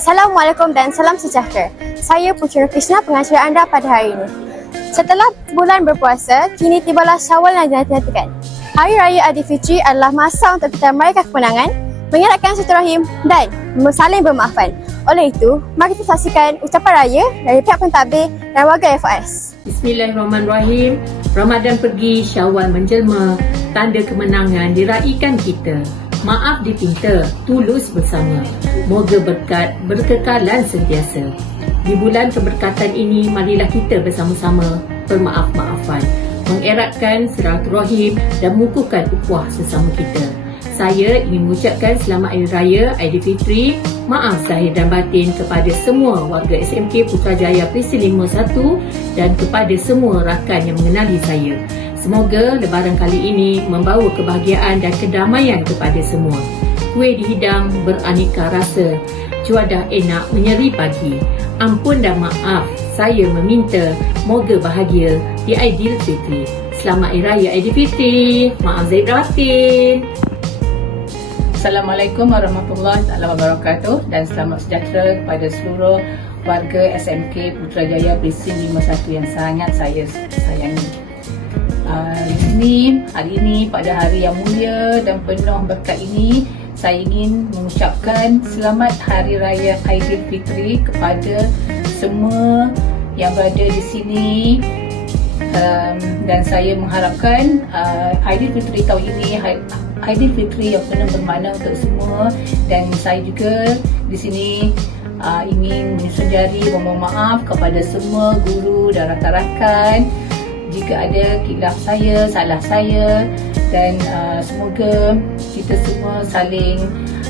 Assalamualaikum dan salam sejahtera. Saya Putri Krishna, pengacara anda pada hari ini. Setelah bulan berpuasa, kini tibalah syawal yang dinantikan. Hari Raya Aidilfitri adalah masa untuk kita merayakan kemenangan, mengeratkan silaturahim dan saling bermaafan. Oleh itu, mari kita saksikan ucapan raya dari pihak pentadbir dan warga FOS. Bismillahirrahmanirrahim. Ramadan pergi, Syawal menjelma, tanda kemenangan diraikan kita. Maaf dipinta, tulus bersama. Moga berkat berkekalan sentiasa. Di bulan keberkatan ini, marilah kita bersama-sama bermaaf-maafan. Mengeratkan silaturahim dan mengukuhkan ukhuwah sesama kita. Saya ingin mengucapkan selamat Hari Raya Aidilfitri. Maaf zahir dan batin kepada semua warga SMK Putrajaya Presin 51 dan kepada semua rakan yang mengenali saya. Semoga lebaran kali ini membawa kebahagiaan dan kedamaian kepada semua. Kuih dihidang beraneka rasa, cuadah enak menyeri pagi. Ampun dan maaf, saya meminta moga bahagia di Aidilfitri. Selamat Hari Raya Aidilfitri. Maaf zahir dan batin. Assalamualaikum warahmatullahi taala wabarakatuh dan selamat sejahtera kepada seluruh warga SMK Putrajaya Presin 51 yang sangat saya sayangi. Di sini hari ini pada hari yang mulia dan penuh berkat ini saya ingin mengucapkan selamat hari raya Aidilfitri kepada semua yang berada di sini. Um, dan saya mengharapkan uh, Aidilfitri tahun ini Aidilfitri yang penuh bermakna untuk semua. Dan saya juga di sini uh, ingin menyusun jari memohon maaf kepada semua guru dan rakan-rakan jika ada kilaf saya, salah saya dan uh, semoga kita semua saling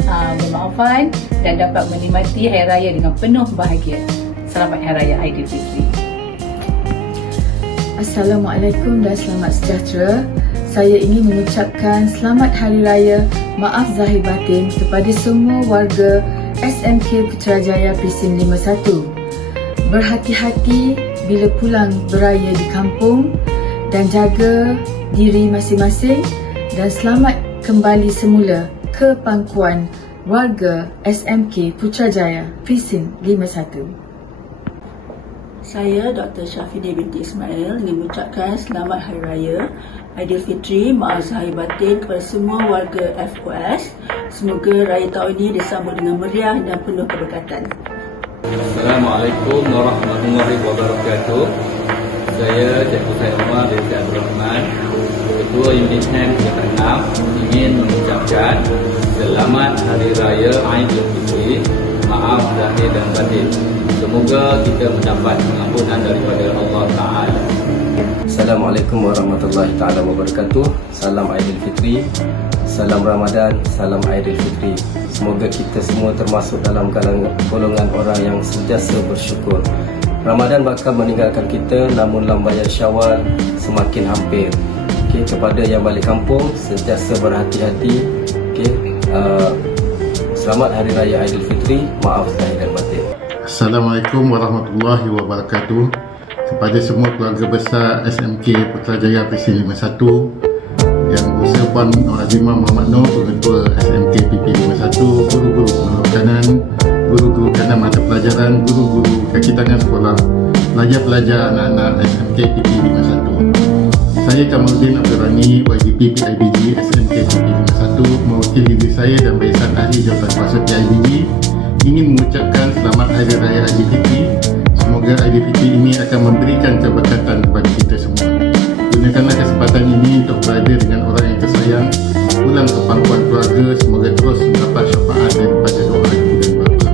uh, bermaafan dan dapat menikmati Hari Raya dengan penuh bahagia. Selamat Hari Raya Aidilfitri. Assalamualaikum dan selamat sejahtera. Saya ingin mengucapkan selamat Hari Raya Maaf Zahir Batin kepada semua warga SMK Putrajaya Presin 51. Berhati-hati bila pulang beraya di kampung dan jaga diri masing-masing dan selamat kembali semula ke pangkuan warga SMK Putrajaya Presin 51. Saya Dr. Syafideh binti Ismail ingin mengucapkan selamat Hari Raya Aidilfitri Maaf Zahir Batin kepada semua warga FOS. Semoga raya tahun ini disambut dengan meriah dan penuh keberkatan. Assalamualaikum warahmatullahi wabarakatuh. Saya Cikgu Syed Omar binti Abdul Rahman, Ketua Unit 10 ke-6 ingin mengucapkan Selamat Hari Raya Aidilfitri Maaf Zahir dan Batin. Semoga kita mendapat pengampunan daripada Allah Ta'ala. Assalamualaikum warahmatullahi wabarakatuh. Salam Aidilfitri. Salam Ramadan, salam Aidilfitri. Semoga kita semua termasuk dalam kalangan golongan orang yang sentiasa bersyukur. Ramadan bakal meninggalkan kita namun lambayan Syawal semakin hampir. Okey, kepada yang balik kampung sentiasa berhati-hati. Okey, uh, selamat Hari Raya Aidilfitri. Maaf zahir dan batin. Assalamualaikum warahmatullahi wabarakatuh kepada semua keluarga besar SMK Putrajaya Presin 51 yang Puan Azimah Muhammad Nur Pengetua SMK PP 51 guru-guru penolong kanan guru-guru kanan mata pelajaran guru-guru kaki tangan sekolah pelajar-pelajar anak-anak SMK PP 51 saya Kamaluddin Abdul Rani YGP PIBG SMK PP 51 mewakili diri saya dan barisan ahli jawatan kuasa PIBG ingin mengucapkan selamat Hari Raya Aidilfitri. Semoga Aidilfitri ini akan memberikan keberkatan kepada kita semua. Gunakanlah kesempatan ini untuk berada tersayang, pulang ke pangkuan keluarga, semoga terus mendapat syafaat daripada doa ibu dan bapa.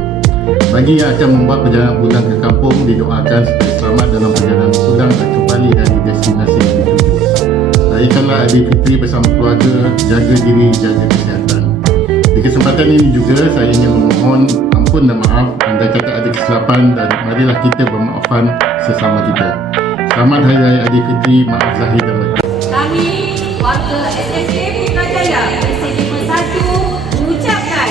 Bagi yang akan membuat perjalanan pulang ke kampung, didoakan selamat dalam perjalanan pulang dan kembali dari destinasi yang dituju. Rayakanlah Aidilfitri bersama keluarga, jaga diri, jaga kesihatan. Di kesempatan ini juga saya ingin memohon ampun dan maaf andai kata ada kesilapan dan marilah kita bermaafan sesama kita. Selamat Hari Raya Aidilfitri, maaf zahir dan batin. Kami warga SMK Putrajaya Presin 51 mengucapkan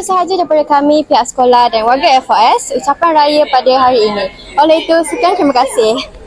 sahaja daripada kami, pihak sekolah dan warga FOS, ucapan raya pada hari ini. Oleh itu, sekian terima kasih.